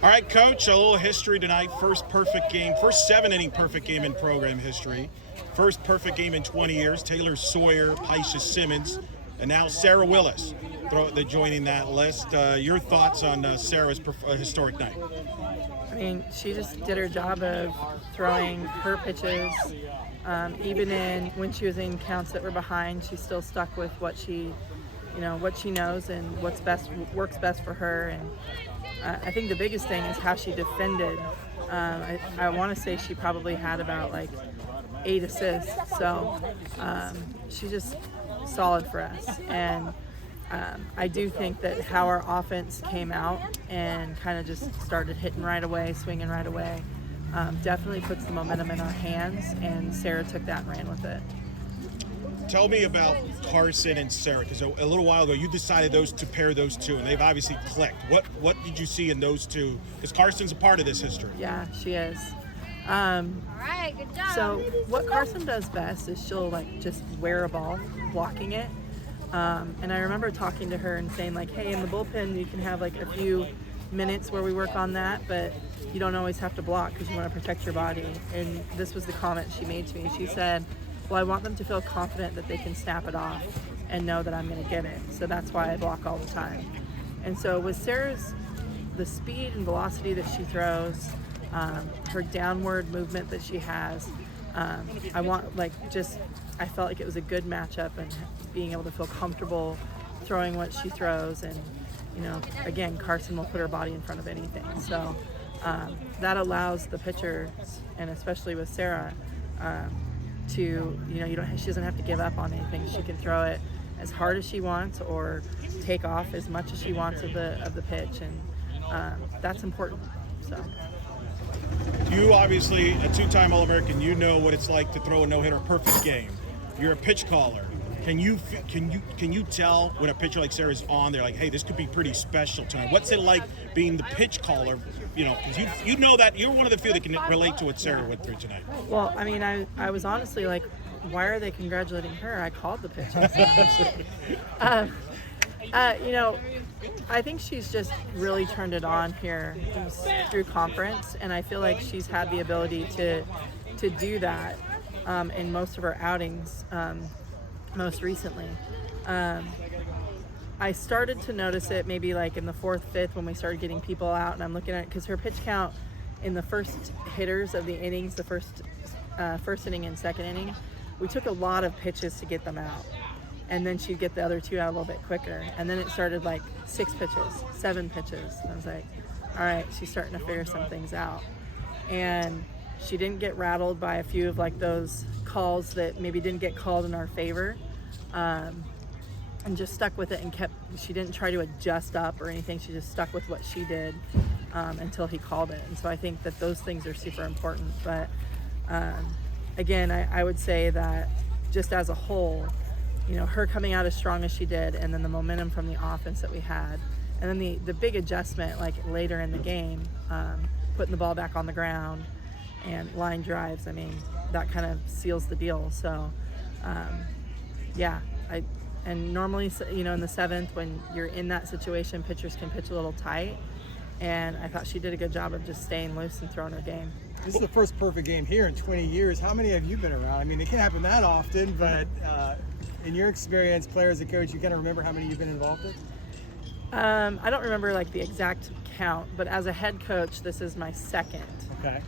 All right, Coach, a little history tonight. First perfect game, first 7-inning perfect game in program history. First perfect game in 20 years. Taylor Sawyer, Paisha Simmons, and now Sarah Willis joining that list. Your thoughts on Sarah's historic night? I mean, she just did her job of throwing her pitches. Even when she was in counts that were behind, she still stuck with what she knows and works best for her. And I think the biggest thing is how she defended. I want to say she probably had about like 8 assists, so she's just solid for us. And I do think that how our offense came out and kind of just started hitting right away, swinging right away, definitely puts the momentum in our hands, and Sarah took that and ran with it. Tell me about Carson and Sarah, because a little while ago you decided to pair those two, and they've obviously clicked. What did you see in those two? Because Carson's a part of this history. Yeah, she is. All right, good job. So what Carson does best is she'll like just wear a ball, blocking it. And I remember talking to her and saying like, hey, in the bullpen you can have like a few minutes where we work on that, but you don't always have to block because you want to protect your body. And this was the comment she made to me. She said, well, I want them to feel confident that they can snap it off and know that I'm going to get it. So that's why I block all the time. And so with Sarah's, the speed and velocity that she throws, her downward movement that she has, I felt like it was a good matchup, and being able to feel comfortable throwing what she throws. And, again, Carson will put her body in front of anything. So that allows the pitchers, and especially with Sarah, to, she doesn't have to give up on anything. She can throw it as hard as she wants or take off as much as she wants of the pitch, and that's important. So You obviously a 2-time All-American. You know what it's like to throw a no-hitter perfect game. You're a pitch caller. Can you tell when a pitcher like Sarah's on there, like, hey, this could be pretty special tonight? What's it like being the pitch caller? Because you know that you're one of the few that can relate to what Sarah went through tonight. Well, I mean, I was honestly like, why are they congratulating her? I called the pitch. I think she's just really turned it on here through conference, and I feel like she's had the ability to do that in most of her outings. Most recently, I started to notice it maybe like in the 4th, 5th when we started getting people out, and I'm looking at it because her pitch count in the first hitters of the innings, the first inning and second inning, we took a lot of pitches to get them out, and then she'd get the other 2 out a little bit quicker, and then it started like 6 pitches, 7 pitches, and I was like, all right, she's starting to figure some things out. And she didn't get rattled by a few of like those calls that maybe didn't get called in our favor, and just stuck with it and she didn't try to adjust up or anything. She just stuck with what she did until he called it. And so I think that those things are super important. But again, I would say that just as a whole, her coming out as strong as she did, and then the momentum from the offense that we had, and then the big adjustment like later in the game, putting the ball back on the ground and line drives, I mean, that kind of seals the deal. So and normally, in the 7th, when you're in that situation, pitchers can pitch a little tight, and I thought she did a good job of just staying loose and throwing her game. This is the first perfect game here in 20 years. How many have you been around? I mean, it can't happen that often, but in your experience, player as a coach, you kind of remember how many you've been involved in? I don't remember like the exact count, but as a head coach, this is my 2nd. Okay.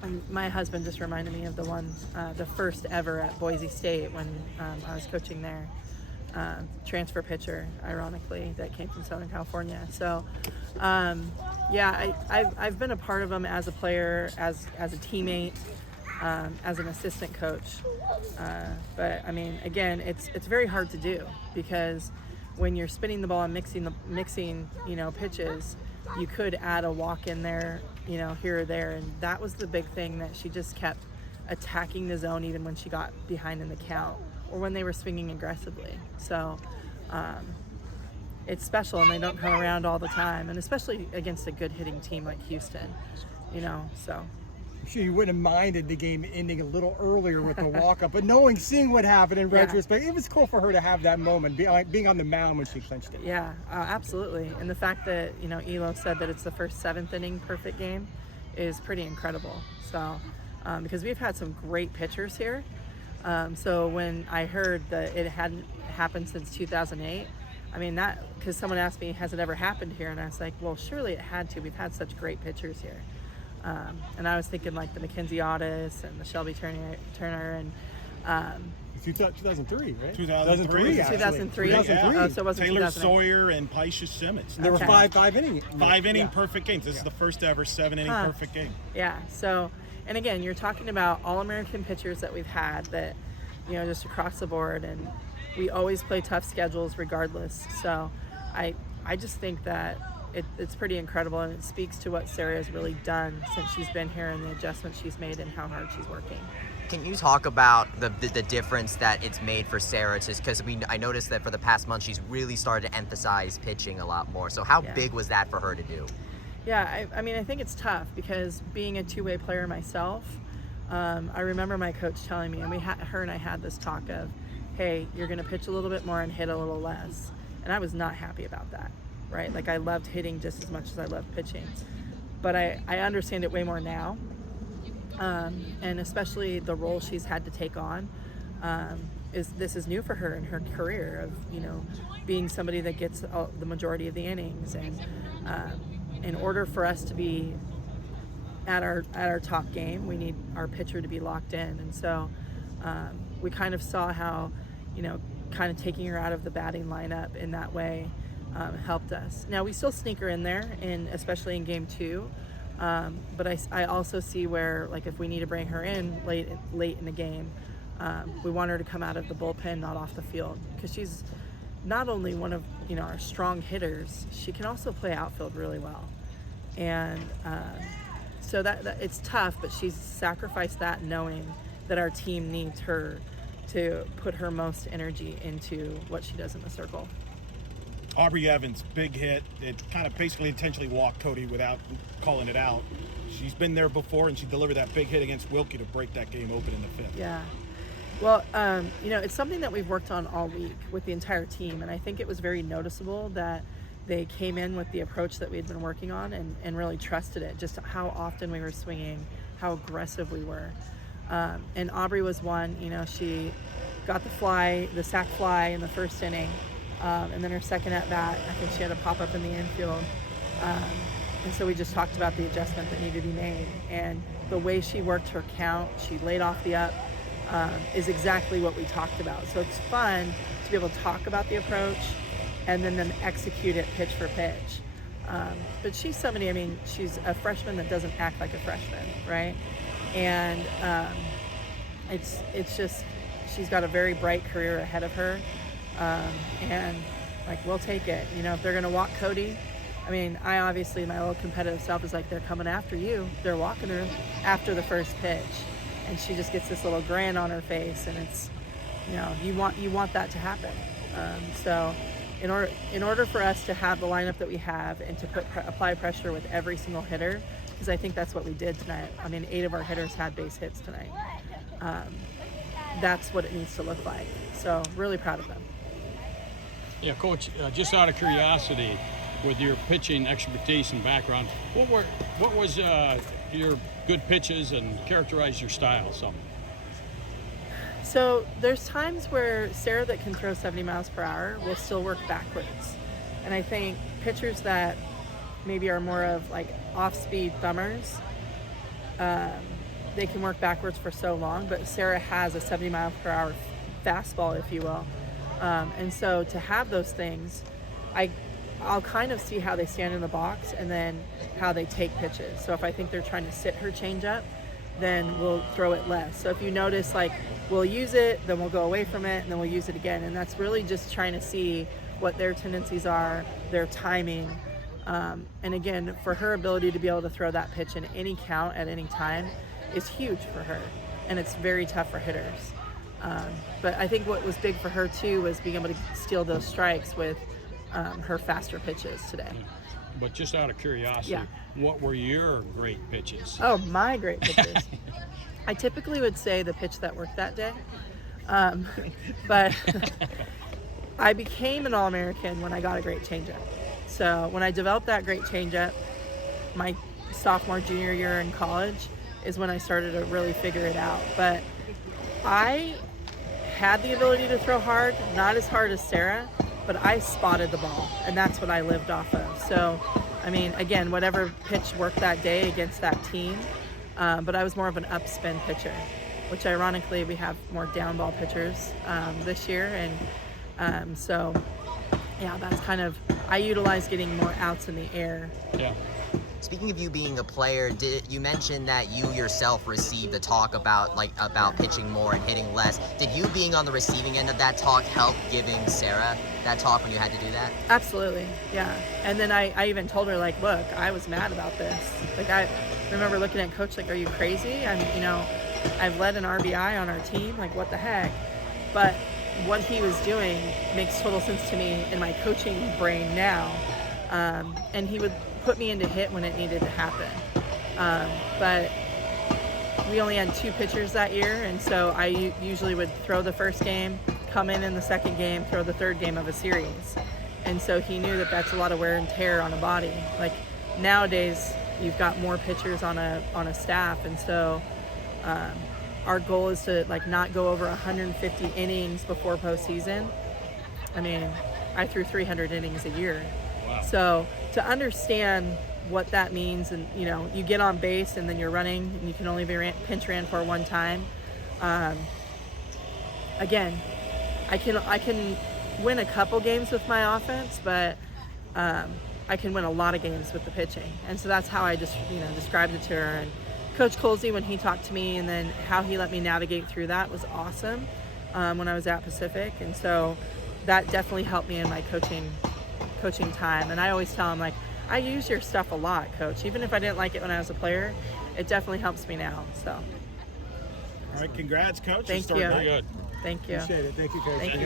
And my husband just reminded me of the first ever at Boise State when I was coaching there. Transfer pitcher, ironically, that came from Southern California. So, I've been a part of them as a player, as a teammate, as an assistant coach. But I mean, again, it's very hard to do because when you're spinning the ball and mixing pitches, you could add a walk in there, here or there. And that was the big thing, that she just kept attacking the zone even when she got behind in the count or when they were swinging aggressively. So it's special, and they don't come around all the time, and especially against a good hitting team like Houston, so. I'm sure you wouldn't have minded the game ending a little earlier with the walk-up, but seeing what happened in retrospect, it was cool for her to have that moment, being on the mound when she clinched it. Yeah, absolutely. And the fact that, Elo said that it's the first 7th inning perfect game is pretty incredible. So, because we've had some great pitchers here. So when I heard that it hadn't happened since 2008, I mean, because someone asked me, has it ever happened here? And I was like, well, surely it had to. We've had such great pitchers here. And I was thinking like the Mackenzie Otis and the Shelby Turner and 2003, right? 2003. 2003. Yeah. Oh, so it wasn't Taylor 2008. Sawyer and Paisha Simmons. There were Okay. five inning Perfect games. This is the first ever 7-inning perfect game. Yeah. So, and again, you're talking about All-American pitchers that we've had that, just across the board, and we always play tough schedules regardless. So I just think that it's pretty incredible, and it speaks to what Sarah has really done since she's been here and the adjustments she's made and how hard she's working. Can you talk about the difference that it's made for Sarah? Because I noticed that for the past month she's really started to emphasize pitching a lot more. So how big was that for her to do? Yeah, I mean, I think it's tough because being a two-way player myself, I remember my coach telling me, and her and I had this talk of, hey, you're going to pitch a little bit more and hit a little less. And I was not happy about that, right? Like, I loved hitting just as much as I loved pitching. But I understand it way more now. And especially the role she's had to take on this is new for her in her career of, being somebody that gets the majority of the innings. And in order for us to be at our top game, we need our pitcher to be locked in. And so we kind of saw how, kind of taking her out of the batting lineup in that way helped us. Now we still sneak her in there, especially in game 2. But I also see where, like, if we need to bring her in late in the game, we want her to come out of the bullpen, not off the field, because she's not only one of our strong hitters, she can also play outfield really well. And so that it's tough, but she's sacrificed that knowing that our team needs her to put her most energy into what she does in the circle. Aubrey Evans, big hit. It kind of basically intentionally walked Cody without calling it out. She's been there before, and she delivered that big hit against Wilkie to break that game open in the 5th. Yeah. Well, it's something that we've worked on all week with the entire team, and I think it was very noticeable that they came in with the approach that we had been working on and really trusted it, just how often we were swinging, how aggressive we were. And Aubrey was one, she got the sac fly in the first inning. And then her second at bat, I think she had a pop up in the infield. And so we just talked about the adjustment that needed to be made. And the way she worked her count, she laid off the up, is exactly what we talked about. So it's fun to be able to talk about the approach and then execute it pitch for pitch. But she's somebody, she's a freshman that doesn't act like a freshman, right? And it's just, she's got a very bright career ahead of her. And like, we'll take it. If they're going to walk Cody, I obviously, my little competitive self is like, they're coming after you. They're walking her after the first pitch. And she just gets this little grin on her face. And it's, you want that to happen. So in order for us to have the lineup that we have and to apply pressure with every single hitter, because I think that's what we did tonight. 8 of our hitters had base hits tonight. That's what it needs to look like. So really proud of them. Yeah, Coach, just out of curiosity, with your pitching expertise and background, what was your good pitches and characterize your style? So there's times where Sarah that can throw 70 miles per hour will still work backwards. And I think pitchers that maybe are more of like off-speed thumbers, they can work backwards for so long, but Sarah has a 70 miles per hour fastball, if you will. And so to have those things, I'll kind of see how they stand in the box and then how they take pitches. So if I think they're trying to sit her changeup, then we'll throw it less. So if you notice, like, we'll use it, then we'll go away from it, and then we'll use it again. And that's really just trying to see what their tendencies are, their timing. And again, for her ability to be able to throw that pitch in any count at any time is huge for her. And it's very tough for hitters. But I think what was big for her too was being able to steal those strikes with her faster pitches today. but just out of curiosity, Yeah. what were your great pitches? Oh, my great pitches. I typically would say the pitch that worked that day. But I became an All-American when I got a great changeup. So when I developed that great changeup, my sophomore, junior year in college is when I started to really figure it out. But I had the ability to throw hard, not as hard as Sarah, but I spotted the ball, and that's what I lived off of. So, I mean, again, whatever pitch worked that day against that team, but I was more of an upspin pitcher, which ironically we have more down ball pitchers this year, and so yeah, that's kind of, I utilize getting more outs in the air. Yeah. Speaking of you being a player, you mentioned that you yourself received the talk about pitching more and hitting less. Did you being on the receiving end of that talk help giving Sarah that talk when you had to do that? Absolutely, yeah. And then I even told her, like, look, I was mad about this. Like, I remember looking at Coach like, are you crazy? I've led an RBI on our team. Like, what the heck? But what he was doing makes total sense to me in my coaching brain now. And he would put me into hit when it needed to happen. But we only had 2 pitchers that year, and so I usually would throw the first game, come in the second game, throw the third game of a series. And so he knew that that's a lot of wear and tear on a body. Like nowadays, you've got more pitchers on a staff, and so our goal is to not go over 150 innings before postseason. I mean, I threw 300 innings a year. Wow. So to understand what that means, and you get on base and then you're running and you can only be pinch ran for one time. Again, I can win a couple games with my offense, but I can win a lot of games with the pitching. And so that's how I just described it to her. And Coach Colsey, when he talked to me, and then how he let me navigate through that was awesome when I was at Pacific. And so that definitely helped me in my coaching time. And I always tell him, I use your stuff a lot, Coach. Even if I didn't like it when I was a player, it definitely helps me now. So All right, congrats, Coach. Thank Started you. great. Very good. thank you. Appreciate it. Thank you, Coach. Thank you.